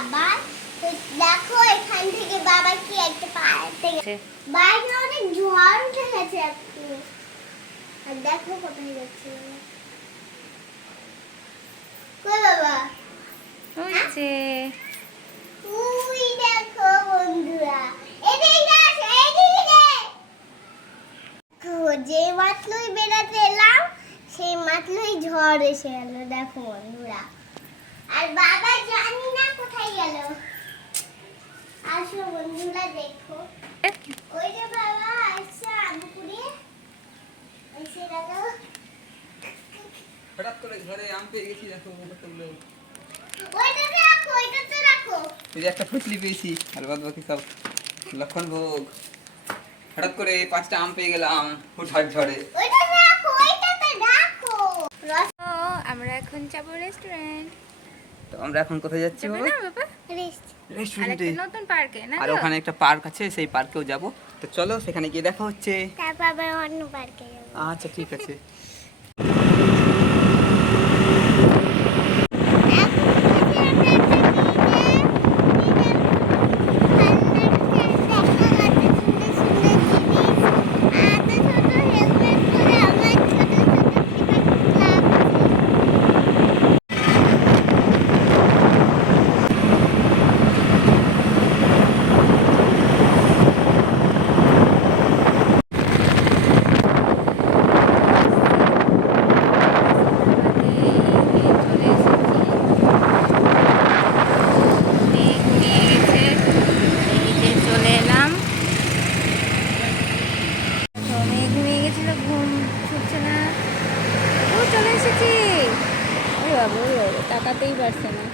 বাবা। তো দেখো এখান থেকে বাবা কি একটা পাড়তে গেছে। বাইরে অনেক ঝড় উঠে গেছে একটু। আর দেখো কোথায় যাচ্ছে। কই বাবা? হচ্ছে ওই দেখো বন্ধুরা। এদিকে আসো, এদিকে। তো যে মাত্রই বেড়াতে এলাম সেই মাত্রই ঝড় এসে গেল দেখো বন্ধুরা। আর বাবা জানি না কোথায় গেল। আসো বন্ধুরা দেখো। ওই যে বাবা আসছে আমপুরে এসে গেল। হঠাৎ করে ঘরে আম পেয়ে গেছি দেখো কতগুলো। ওইটাতে রাখো, ওইটাতে রাখো। এই যে একটা ফসলি পেয়েছি আর বাদ বাকি সব লক্ষণ ভোগ। হঠাৎ করে 5টা আম পেয়ে গেলাম হুটহাট ঝড়ে। ওইটাতে রাখো, ওইটাতে রাখো। ও আমরা এখন যাব রেস্টুরেন্ট। তো আমরা এখন কোথায় যাচ্ছি যাবে বাবা? না বাবা? রেস্ট। আর রেস্টুরেন্টে। একটা নতুন পার্কে না? আর গো? ওখানে একটা পার্ক আছে, সেই পার্কেও যাব। তো চলো সেখানে গিয়ে দেখা হচ্ছে। তারপর আবার অন্য পার্কে যাব। আচ্ছা ঠিক আছে। চলে এলাম। মেঘ নিয়ে গেছিল, ঘুম ছুটছে না। ও চলে এসেছি। ওই বাবা, ওই বাবা, তাকাতেই পারছে না।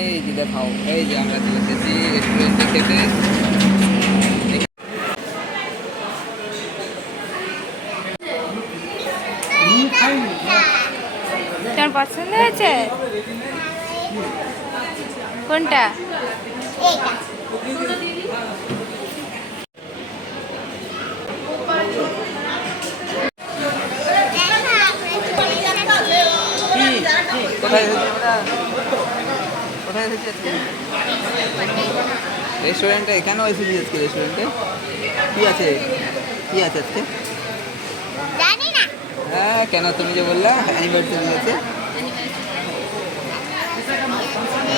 এই যে দেখাও, এই যে আমরা চলে এসেছি রেস্টুরেন্টে খেতে। তোমার পছন্দ হয়েছে? কোনটা? কোথায় এসেছি আমরা? কোথায় এসেছি আজকে? রেস্টুরেন্টে। কেন এসেছি আজকে রেস্টুরেন্টে? কি আছে? কি আছে আজকে? জানি না। হ্যাঁ কেন, তুমি যে বললা অ্যানিভার্সারি আছে।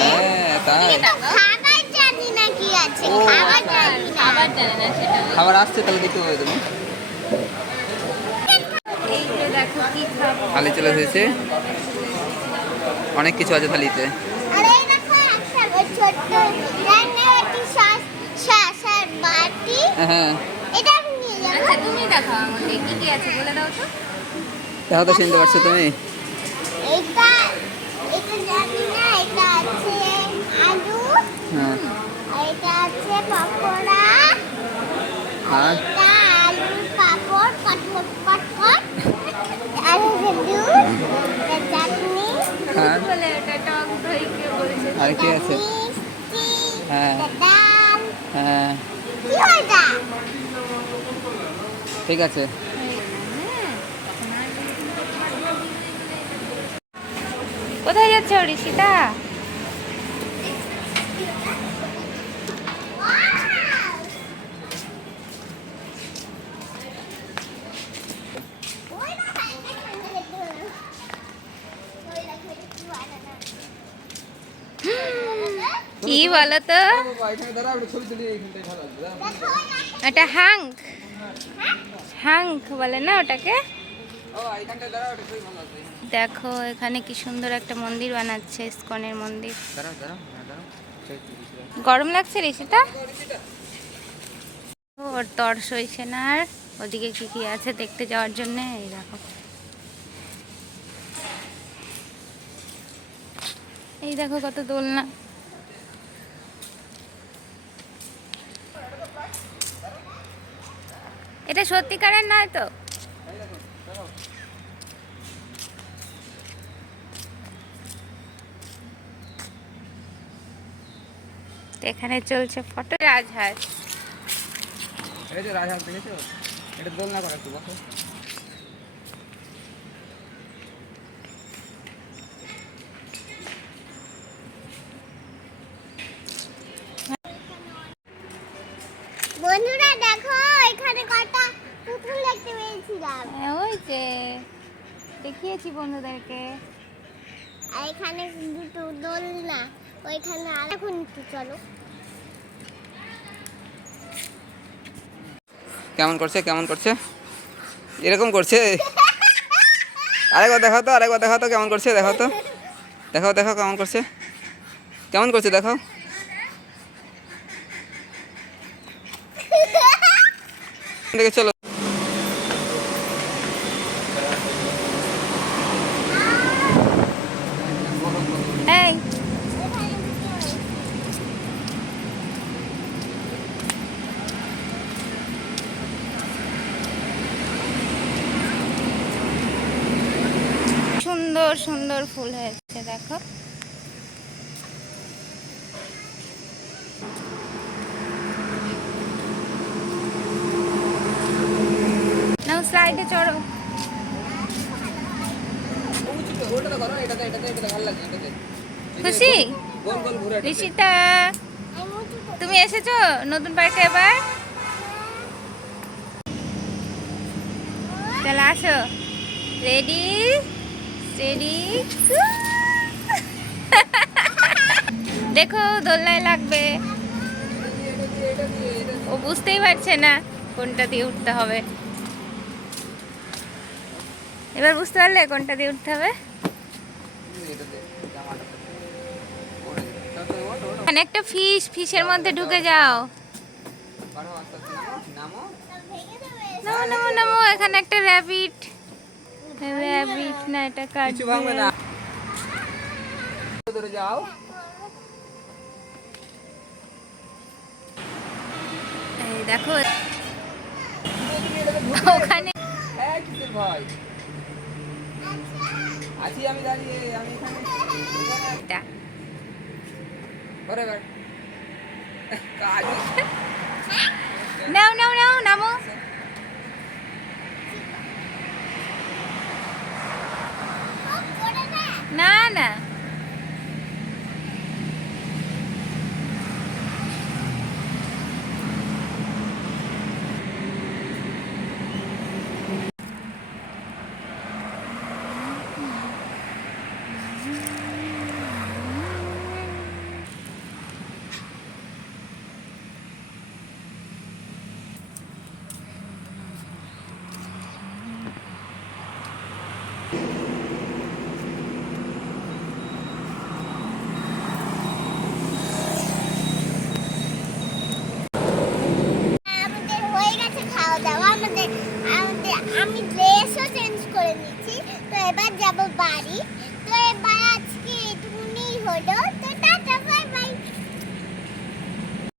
হ্যাঁ তাই। কিন্তু খাবার জানি না কি আছে। ও, খাবার জানি না। খাবার জানে না সেটা। খাবার আসছে, তাহলে দেখতে পাবে তুমি। এই যে দেখো কি খাবো। থালি চলে এসেছে, অনেক কিছু আছে থালিতে। আর এই দেখো একটা ছোট্ট রান্নাবাটি সস বাটি। হ্যাঁ এটা আমি নিয়ে যাবো। আচ্ছা তুমি দেখাও আমাকে কি কি আছে বলে দাও তো। দেখো তো, চিনতে পারছো তুমি? এটা এটা জানি না। এটা আছে আলু। হ্যাঁ। আর এটা আছে পকোড়া। আর এটা আলু পাপড় কটকট কটকট। আর এটা দুধ, এটা চাটনি, আর বলে ওটা টক দই কে বলছে। আর কি আছে? মিষ্টি, হ্যাঁ। এটা ডাল। হ্যাঁ কি ওইটা? ঠিক আছে। কোথায় যাচ্ছে ঋষিতা? কি বলো তো? এটা হাঙ্ক, হাঙ্ক বলে না ওটাকে। দেখো এখানে কি সুন্দর একটা মন্দির বানাচ্ছে, ইসকনের মন্দির। গরম লাগছে ঋষিতা? ওর তর সইছে না। আর ওদিকে কি কি আছে দেখতে যাওয়ার জন্য। এই দেখো, এই দেখো কত দোলনা। এটা সত্যিকারের নয় তো? এখানে চলছে ফটো। রাজহাঁস। এই যে রাজহাঁস দেখেছো? এটা দোলনা করে একটু বসো। বন্ধুরা দেখো এখানে কটা পুতুল দেখতে পেয়েছিলাম। হ্যাঁ, ওই যে দেখিয়েছি বন্ধুদেরকে। আর এখানে দুটো দোলনা, ওইখানে আর এখন একটু চলো। কেমন করছে কেমন করছে? এরকম করছে। আরেকবার দেখাও তো, আরেকবার দেখাও তো কেমন করছে, দেখাও তো, দেখাও দেখাও কেমন করছে, কেমন করছে দেখাও। দেখে চলো। এই সুন্দর সুন্দর ফুল হয়েছে দেখো। নাও স্লাইডে চড়ো। খুশি? ঋষিতা তুমি এসেছো নতুন পার্কে এবার? চলে আসো। Ready steady. দেখো দোলনায় লাগবে। ও বুঝতেই পারছে না কোনটা দিয়ে উঠতে হবে। এবার বুঝতে পারলে কোনটা দিয়ে উঠতে হবে? এখানে একটা ফিশের মধ্যে ঢুকে যাও। নামো নামো নামো। এখানে একটা র্যাবিট না, এটা কিছু ভাঙবে না, কাটবে। ধরে যাও। এই দেখো ওখানে কিসের ভয়? আছি আমি দাঁড়িয়ে, আমি এখানে। এটা। ওরে বাবা, কাজ। নাও নামো।